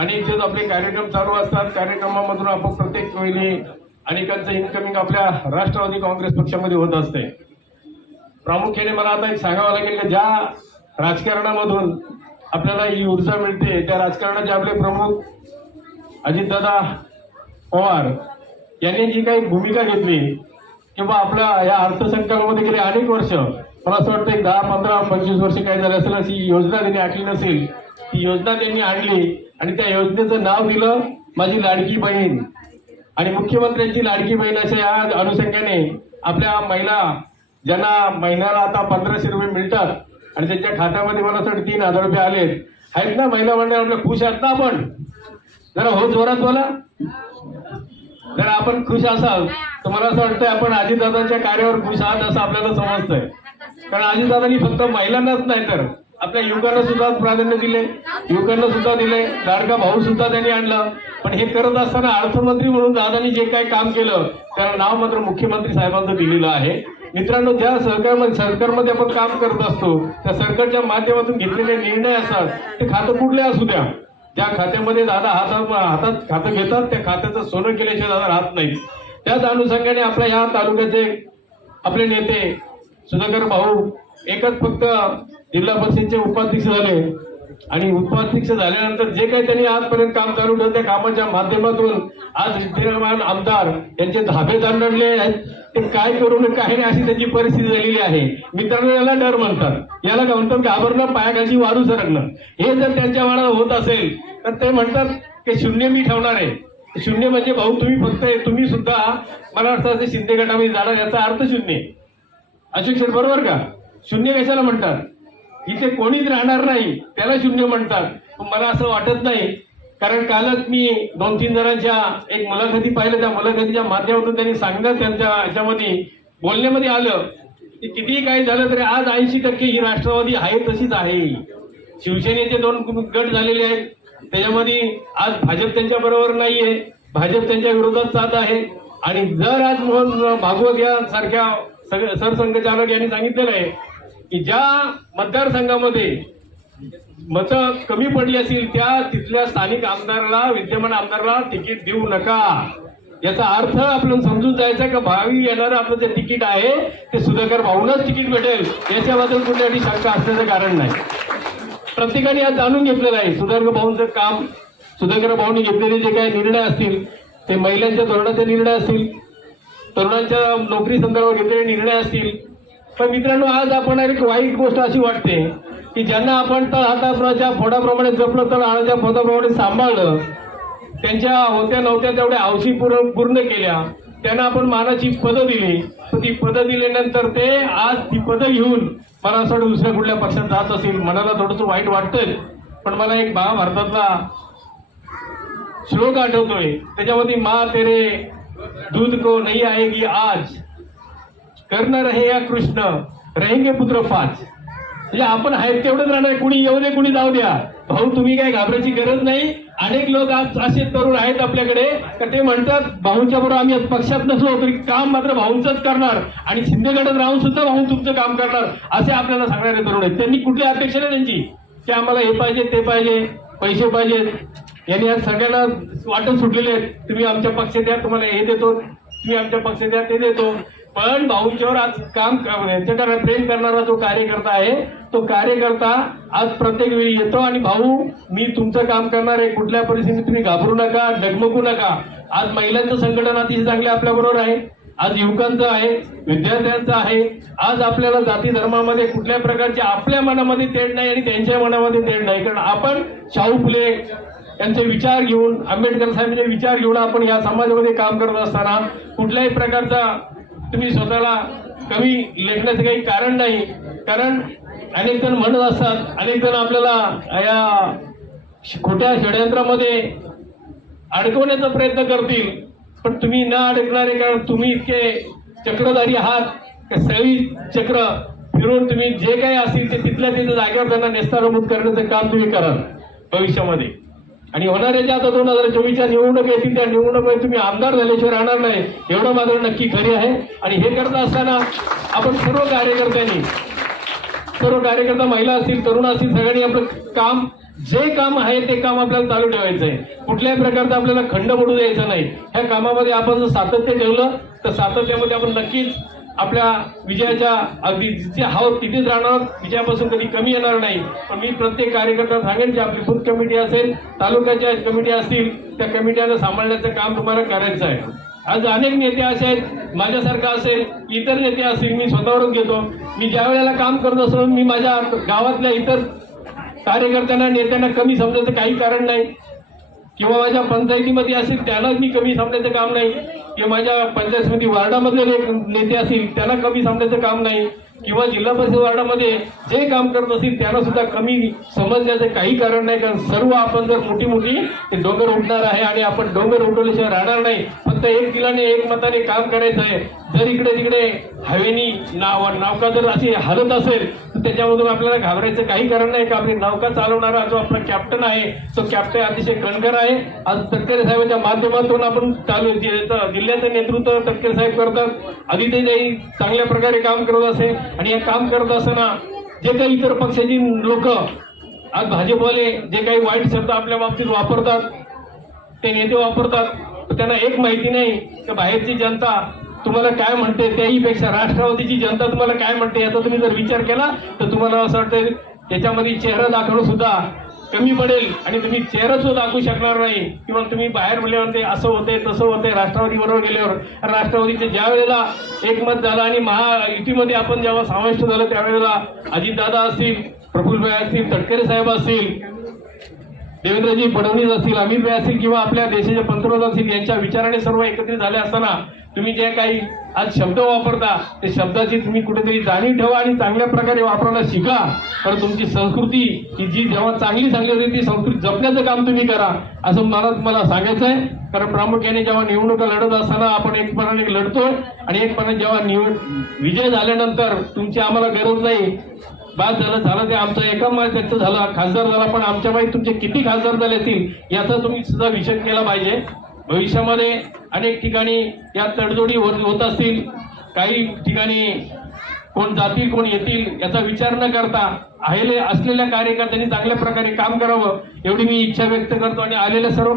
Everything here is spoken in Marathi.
अनेक दिवस आपले कार्यक्रम चालू असतात कार्यक्रमामधून आपण प्रत्येक वेळी अनेकांचं इन्कमिंग आपल्या राष्ट्रवादी काँग्रेस पक्षामध्ये होत असते. प्रामुख्याने मला आता एक सांगावं लागेल की ज्या राजकारणामधून आपल्याला ही ऊर्जा मिळते त्या राजकारणाचे आपले प्रमुख अजितदादा पवार यांनी जी काही भूमिका घेतली किंवा आपल्या या अर्थसंकल्पामध्ये गेले अनेक वर्ष मला असं वाटतं एक दहा पंधरा पंचवीस वर्ष काय झाले असेल अशी योजना त्यांनी आखली नसेल ती योजना त्यांनी आणली आणि त्या योजनेचं नाव दिलं माझी लाडकी बहीण. आणि मुख्यमंत्र्यांची लाडकी बहीण अशा या अनुषंगाने आपल्या महिला ज्यांना महिन्याला आता पंधराशे रुपये मिळतात आणि त्यांच्या खात्यामध्ये मला असं तीन हजार रुपये आलेत. आहेत ना महिला मंडळ आपल्या खुश आहेत ना आपण? जरा हो जोरात बोला. जर आपण खुश असाल तर मला असं वाटतं आपण अजितदादांच्या कार्यावर खुश आहात असं आपल्याला समजतंय. कारण अजितदादांनी फक्त महिलांनाच नाही तर आपल्या युवकांना सुद्धा प्राधान्य दिले. युवकांना सुद्धा दिले. लाडका भाऊ सुद्धा त्यांनी आणलं. पण हे करत असताना अर्थमंत्री म्हणून दादांनी जे काही काम केलं त्याला नाव मात्र मुख्यमंत्री साहेबांचं दिलेलं आहे. मित्रांनो ज्या सरकारमध्ये सरकारमध्ये आपण काम करत असतो त्या सरकारच्या माध्यमातून घेतलेले निर्णय असतात ते खातं कुठले असू द्या. ज्या खात्यामध्ये दादा हातात हातात खातं घेतात त्या खात्याचं सोनं केल्याशिवाय दादा राहत नाही. त्याच अनुषंगाने आपल्या ह्या तालुक्याचे आपले नेते सुधाकर भाऊ एकच फक्त जिल्हा परिषदचे उपाध्यक्ष झाले आणि उपाध्यक्ष झाल्यानंतर जे काही त्यांनी आजपर्यंत काम चालू ठेवलं त्या कामाच्या माध्यमातून आज विद्यमान आमदार यांचे धाबे दांडले आहेत. ते काय करू नये काही नाही अशी त्यांची परिस्थिती झालेली आहे. मित्रांनो याला डर म्हणतात. याला काय म्हणतात घाबरणं पायाखालची वारू सरकणं. हे जर त्यांच्या मनात होत असेल तर ते म्हणतात की शून्य मी ठेवणार आहे. शून्य म्हणजे भाऊ तुम्ही फक्त तुम्ही सुद्धा मला वाटतं शिंदे गटामध्ये जाणार याचा अर्थ शून्य. अशिक्षण अशोक शेठ बरोबर का? शून्य कशाला म्हणतात. इथे कोणीच राहणार नाही त्याला शून्य म्हणतात. मला असं वाटत नाही कारण कालच मी दोन तीन जणांच्या एक मुलाखती पाहिलं त्या मुलाखतीच्या माध्यमातून त्यांनी सांगण्यात त्यांच्या याच्यामध्ये बोलण्यामध्ये आलं की कितीही काही झालं तरी आज ऐंशी टक्के ही राष्ट्रवादी आहे तशीच आहे. शिवसेनेचे दोन गट झालेले आहेत त्याच्यामध्ये आज भाजप त्यांच्या बरोबर नाहीये भाजप त्यांच्या विरोधात जात आहे. आणि जर आज मोहन भागवत या सारख्या सरसंघचालक यांनी सांगितलेलं आहे की ज्या मतदारसंघामध्ये मतं कमी पडली असतील त्या तिथल्या स्थानिक आमदाराला विद्यमान आमदाराला तिकीट देऊ नका. याचा अर्थ आपण समजून जायचा का भावी येणारं आपलं जे तिकीट आहे ते सुधाकर भाऊनच तिकीट भेटेल. याच्याबद्दल कुठल्याही शंका असण्याचं कारण नाही. प्रत्येकाने आज जाणून घेतलेलं आहे. सुधाकर भाऊंचं काम सुधाकर भाऊंनी घेतलेले जे काही निर्णय असतील ते महिलांच्या धोरणाचे निर्णय असतील तरुणांच्या नोकरी संदर्भात घेतलेले निर्णय असतील पण मित्रांनो आज आपण एक वाईट गोष्ट अशी वाटते की ज्यांना आपण तळ हाताच्या फोडाप्रमाणे जपलं तळ हाताच्या फोडाप्रमाणे सांभाळलं त्यांच्या होत्या नव्हत्या तेवढ्या हौशी पूर्ण पूर्ण केल्या त्यांना आपण मानाची पदं दिली तर ती पदं दिल्यानंतर ते आज ती पदं घेऊन मला असं वाटतं दुसऱ्या कुठल्या पक्षात जात असेल. मनाला थोडंसं वाईट वाटतंय पण मला एक महाभारतातला श्लोक आठवतोय. त्याच्यामध्ये मा तेरे दूध को नाही आएगी आज. कर्ण रहे या कृष्ण. रहेंगे पुत्र पाच म्हणजे आपण आहेत तेवढंच राहणार. कुणी येऊ दे कुणी जाऊ द्या. भाऊ तुम्ही काय घाबरायची गरज नाही. अनेक लोक आज असे तरुण आहेत आपल्याकडे तर ते म्हणतात भाऊंच्या बरोबर आम्ही पक्षात नसलो तरी काम मात्र भाऊंचंच करणार. आणि शिंदेगडात राहून सुद्धा भाऊ तुमचं काम करणार असे आपल्याला सांगणारे तरुण आहेत. त्यांनी कुठली अपेक्षा नाही त्यांची? की आम्हाला हे पाहिजे ते पाहिजे पैसे पाहिजेत यांनी आज सगळ्यांना वाटत सुटलेले आहेत. तुम्ही आमच्या पक्षात द्या तुम्हाला हे देतो. तुम्ही आमच्या पक्षात द्या ते देतो. पण भाऊंच्यावर आज काम म्हणजे यांच्याकडे प्रेम करणारा जो कार्यकर्ता आहे तो कार्यकर्ता आज प्रत्येक वेळी येतो आणि भाऊ मी तुमचं काम करणार आहे कुठल्या परिस्थितीत तुम्ही घाबरू नका डगमगू नका. आज महिलांचं संघटन अतिशय चांगले आपल्या बरोबर आहे. आज युवकांचं आहे विद्यार्थ्यांचं आहे. आज आपल्याला जाती धर्मामध्ये कुठल्या प्रकारचे आपल्या मनामध्ये तेढ नाही आणि त्यांच्या मनामध्ये तेढ नाही. कारण आपण शाहू फुले त्यांचे विचार घेऊन आंबेडकर साहेबांचे विचार घेऊन आपण या समाजामध्ये काम करत असताना कुठल्याही प्रकारचा तुम्ही स्वतःला कमी लेखण्याचं काही कारण नाही. कारण अनेक जण म्हणत असतात अनेक जण आपल्याला या खोट्या षडयंत्रामध्ये अडकवण्याचा प्रयत्न करतील. पण तुम्ही न अडकणारे कारण तुम्ही इतके चक्रधारी आहात सगळी चक्र फिरून तुम्ही जे काही असतील ते तिथल्या तिथं जागेवर त्यांना नेस्तारभूत करण्याचं काम तुम्ही कराल भविष्यामध्ये. आणि होणाऱ्या ज्या आता दोन हजार चोवीसच्या निवडणूक येतील त्या निवडणुकीत तुम्ही आमदार झाल्याशिवाय राहणार नाही. एवढं मात्र नक्की खरी आहे. आणि हे करत असताना आपण सर्व कार्यकर्त्यांनी सर्व कार्यकर्ता महिला असतील तरुण असतील सगळ्यांनी आपलं काम जे काम आहे ते काम आपल्याला चालू ठेवायचं आहे. कुठल्याही प्रकारचा आपल्याला खंड पडू द्यायचा नाही. ह्या कामामध्ये आपण जर सातत्य ठेवलं तर सातत्यामध्ये आपण नक्कीच आपल्या विजयाच्या अगदी जिथे हाव तिथेच राहणार. विजयापासून कधी कमी येणार नाही. पण मी प्रत्येक कार्यकर्ता सांगेन की आपली बूथ कमिटी असेल तालुक्याच्या कमिटी असतील त्या कमिट्यानं सांभाळण्याचं काम तुम्हाला करायचं आहे. आज अनेक नेते असे आहेत माझ्यासारखा असेल इतर नेते असतील मी स्वतःवरून घेतो. मी ज्या वेळेला काम करत असतो मी माझ्या गावातल्या इतर कार्यकर्त्यांना नेत्यांना कमी समजायचं काही कारण नाही. किंवा माझ्या पंचायतीमध्ये असेल त्यालाच मी कमी समजायचं काम नाही. किंवा माझ्या पंचायत समिती वार्डामधले ने- नेते असतील त्यांना कमी सांगण्याचं काम नाही. किंवा जिल्हा परिषद वार्डामध्ये जे काम करत असतील त्यांना सुद्धा कमी समजण्याचं काही कारण नाही. कारण सर्व आपण जर मोठी मोठी डोंगर उठणार आहे आणि आपण डोंगर उठवल्याशिवाय राहणार नाही फक्त एक दिलाने एक मताने काम करायचं आहे. जर इकडे तिकडे हवेनी नाव नौका जर अशी हलत असेल तर त्याच्यामधून आपल्याला घाबरायचं काही कारण नाही का? आपली नौका चालवणारा जो आपला कॅप्टन आहे तो कॅप्टन अतिशय कणकर आहे. आज तटकरे साहेबांच्या माध्यमातून आपण चालू जिल्ह्याचं नेतृत्व तटकरे साहेब करतात. आदित्यताई चांगल्या प्रकारे काम करत असे. आणि हे काम करत असताना जे काही इतर पक्षाची लोक आज भाजपवाले जे काही वाईट शब्द आपल्या बाबतीत वापरतात ते नेते वापरतात. त्यांना एक माहिती नाही की बाहेरची जनता तुम्हाला काय म्हणते त्याहीपेक्षा राष्ट्रवादीची जनता तुम्हाला काय म्हणते याचा तुम्ही जर विचार केला तर तुम्हाला असं वाटतं त्याच्यामध्ये चेहरा दाखवणं सुद्धा कमी पडेल आणि तुम्ही चेहरा सुद्धा दाखवू शकणार नाही. किंवा तुम्ही बाहेर बोलल्यावर ते असं होते तसं होते राष्ट्रवादी बरोबर गेल्यावर. राष्ट्रवादीचे ज्या वेळेला एकमत झालं आणि महायुतीमध्ये आपण जेव्हा समाविष्ट झालं त्यावेळेला अजितदादा असतील प्रफुल्लभाई असतील तटकरे साहेब असतील देवेंद्रजी फडणवीस असतील अमित भाई असतील किंवा आपल्या देशाचे पंतप्रधान असतील यांच्या विचाराने सर्व एकत्रित झाले असताना तुम्ही जे काही आज शब्द वापरता ते शब्दाची तुम्ही कुठेतरी जाणीव ठेवा आणि चांगल्या प्रकारे वापरायला शिका. तर तुमची संस्कृती ही जी जेव्हा चांगली चांगली होती ती संस्कृती जपण्याचं काम तुम्ही करा असं मला तुम्हाला सांगायचं आहे कारण प्रामुख्याने जेव्हा निवडणुका लढत असताना आपण एकपणाने लढतोय आणि एकपणाने जेव्हा निवड विजय झाल्यानंतर तुमची आम्हाला गरज नाही. बाद झालं झालं ते आमचं एका त्याचं झालं. खासदार झाला पण आमच्या बाई तुमचे किती खासदार झाले असतील याचा तुम्ही सुद्धा विचार केला पाहिजे. भविष्यामध्ये अनेक ठिकाणी या तडजोडी होत होत असतील. काही ठिकाणी कोण जातील कोण येतील याचा विचार न करता आलेले असलेल्या कार्यकर्त्यांनी चांगल्या प्रकारे काम करावं एवढी मी इच्छा व्यक्त करतो आणि आलेल्या सर्व